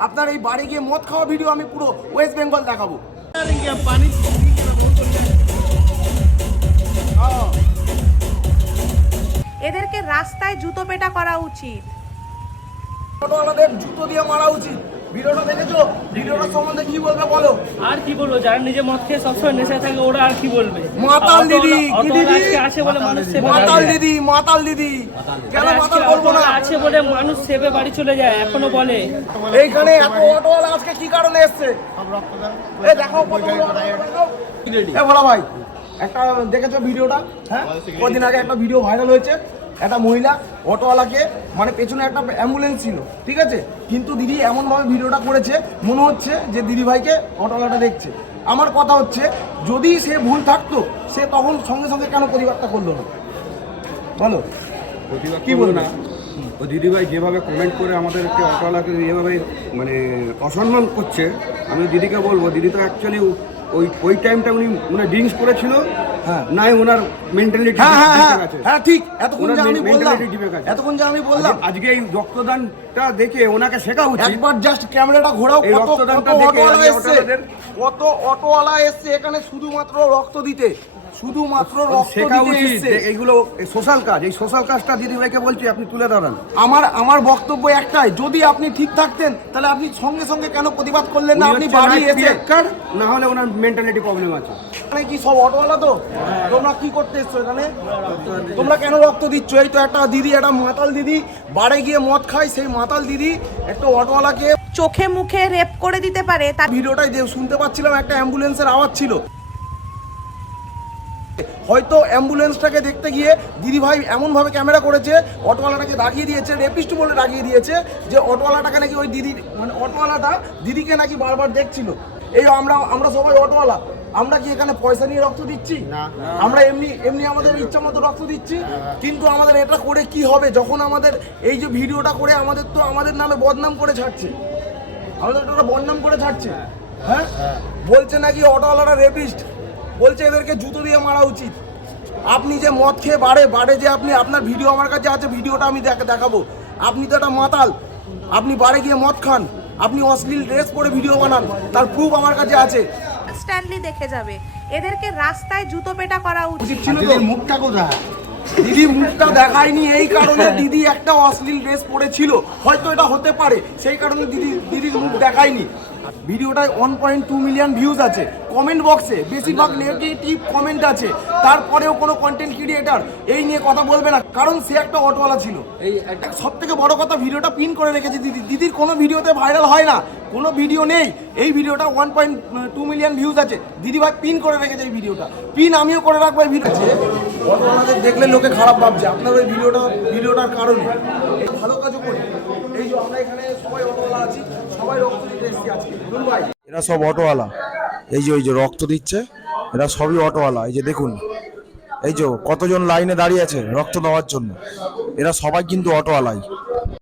আপনার এই বাড়ি গিয়ে মদ খাওয়া ভিডিও আমি পুরো ওয়েস্ট বেঙ্গল দেখাবো। এদেরকে রাস্তায় জুতো পেটা করা উচিত। টোটোওয়ালাদের জুতো দিয়ে মারা উচিত। ভিডিওটা দেখেছ? ভিডিওটা সম্বন্ধে কি বলবে বলো? আর কি বলব? যারা নিজে মদ খেয়ে সবসময় নেশায় থাকে ওরা আর কি বলবে? মাতাল দিদি, অটো- কি দিদি? আসে বলে মানুষ মাতাল দিদি মাতাল দিদি। কেন মাতাল বলব না? আছে বলে মানুষ সেবে বাড়ি চলে যায় এখনও বলে। এইখানে এত অটোওয়ালা আজকে কি কারণে এসছে? এই অটো। এ ভোলা ভাই একটা দেখেছ ভিডিওটা? হ্যাঁ? কদিন আগে একটা ভিডিও ভাইরাল হয়েছে। একটা মহিলা অটোওয়ালাকে মানে পেছনে একটা অ্যাম্বুলেন্স ছিল ঠিক আছে? কিন্তু দিদি এমনভাবে ভিডিওটা করেছে মনে হচ্ছে যে দিদি ভাইকে অটোওয়ালাটা দেখছে। আমার কথা হচ্ছে যদি সে ভুল থাকতো সে তখন সঙ্গে সঙ্গে কেন প্রতিবাদটা করল না? বলো। কি বলবে? না। ও দিদিভাই যেভাবে কমেন্ট করে আমাদেরকে অটোওয়ালাকে যেভাবে মানে অসম্মান করছে আমি দিদিকে বলব দিদি তো অ্যাকচুয়ালি ওই ওই টাইমটা উনি উনি ড্রিঙ্কস করেছিল হ্যাঁ। নাই ওনার মেন্টালিটি হ্যাঁ হ্যাঁ হ্যাঁ হ্যাঁ ঠিক এতক্ষণ যে আমি বললাম। এতক্ষণ যে আমি বললাম। আজকে এই রক্তদানটা দেখে ওনাকে শেখা উচিত। একবার জাস্ট ক্যামেরাটা ঘোরাও কত রক্তদানটা কত দেখে কত অটোওয়ালা এসছে এখানে শুধুমাত্র রক্ত দিতে। শুধুমাত্র রক্ত শেখা উচিত এইগুলো সোশ্যাল কাজ এই সোশ্যাল কাজটা দিদিভাইকে বলছি আপনি তুলে ধরান। আমার আমার বক্তব্য একটাই যদি আপনি ঠিক থাকতেন তাহলে আপনি সঙ্গে সঙ্গে কেন প্রতিবাদ করলেন না? আপনি বাড়ি এসে না হলে ওনার মেন্টালিটি প্রবলেম আছে। এখানে কি সব অটোওয়ালা তো? তোমরা কি করতে এসছো এখানে? তোমরা কেন রক্ত দিচ্ছ? এই তো একটা দিদি একটা মাতাল দিদি বাড়ে গিয়ে মদ খায় সেই মাতাল দিদি একটা অটোওয়ালাকে চোখে মুখে রেপ করে দিতে পারে তার ভিডিওটাই যে শুনতে পাচ্ছিলাম একটা অ্যাম্বুলেন্সের আওয়াজ ছিল। হয়তো অ্যাম্বুলেন্সটাকে দেখতে গিয়ে দিদিভাই এমনভাবে ক্যামেরা করেছে অটোওয়ালাটাকে দাগিয়ে দিয়েছে রেপিস্ট বলে দাগিয়ে দিয়েছে যে অটোওয়ালাটাকে নাকি ওই দিদি মানে অটোওয়ালাটা দিদিকে নাকি বারবার দেখছিল। এই আমরা আমরা সবাই অটোওয়ালা। আমরা কি এখানে পয়সা নিয়ে রক্ত দিচ্ছি? আমরা এমনি এমনি আমাদের ইচ্ছা মতো রক্ত দিচ্ছি? কিন্তু আমাদের এটা করে কি হবে? যখন আমাদের এই যে ভিডিওটা করে আমাদের তো আমাদের নামে বদনাম করে ছাড়ছে। আমাদের ওটা বদনাম করে ছাড়ছে। হ্যাঁ। বলছে নাকি অটোওয়ালারা রেপিস্ট। বলছে এদেরকে জুতো দিয়ে মারা উচিত। আপনি যে মদ খেয়ে বাড়ে বাড়ে যে আপনি আপনার ভিডিও আমার কাছে আছে ভিডিওটা আমি দেখ- দেখাবো। আপনি তো একটা মাতাল। আপনি বাড়ে গিয়ে মদ খান। আপনি অশ্লীল ড্রেস পরে ভিডিও বানান। তার প্রুফ আমার কাছে আছে। স্ট্যান্ডলি দেখে যাবে। এদেরকে রাস্তায় জুতো পেটা করা উচিত। উচিত ছিল তো। মুখটা কোথায়? দিদি মুখটা দেখায়নি এই কারণে দিদি একটা অশ্লীল ড্রেস পরেছিল। হয়তো এটা হতে পারে। সেই কারণে দিদি দিদির মুখ দেখায়নি। ভিডিওটায় one point two million views আছে। কমেন্ট বক্সে বেশিরভাগ নেগেটিভ কমেন্ট আছে। তারপরেও কোনো কন্টেন্ট ক্রিয়েটার এই নিয়ে কথা বলবে না। কারণ সে একটা অটোওয়ালা ছিল। এই একটা সব থেকে বড় কথা ভিডিওটা পিন করে রেখেছে। দিদি দিদির কোনো ভিডিওতে ভাইরাল হয় না। কোনো ভিডিও নেই। এই ভিডিওটা one point two million views আছে। দিদিভাই পিন করে রেখেছে এই ভিডিওটা। পিন আমিও করে রাখব এই ভিডিও অটোওয়ালাদের দেখলে লোকে খারাপ ভাবছে। আপনার ওই ভিডিওটা ভিডিওটার কারণে। ভালো কাজও করি। এই যে আমরা এখানে সবাই অটোওয়ালা আছি সবাই রক্ত দিতে এসেছি আজকে বলুন ভাই এরা সব অটোওয়ালা। এই যে ওই যে রক্ত দিচ্ছে, এরা সবই অটোওয়ালা। এই যে দেখুন, এই যে কতজন লাইনে দাঁড়িয়ে আছে রক্ত দেওয়ার জন্য। এরা সবাই কিন্তু অটোওয়ালাই।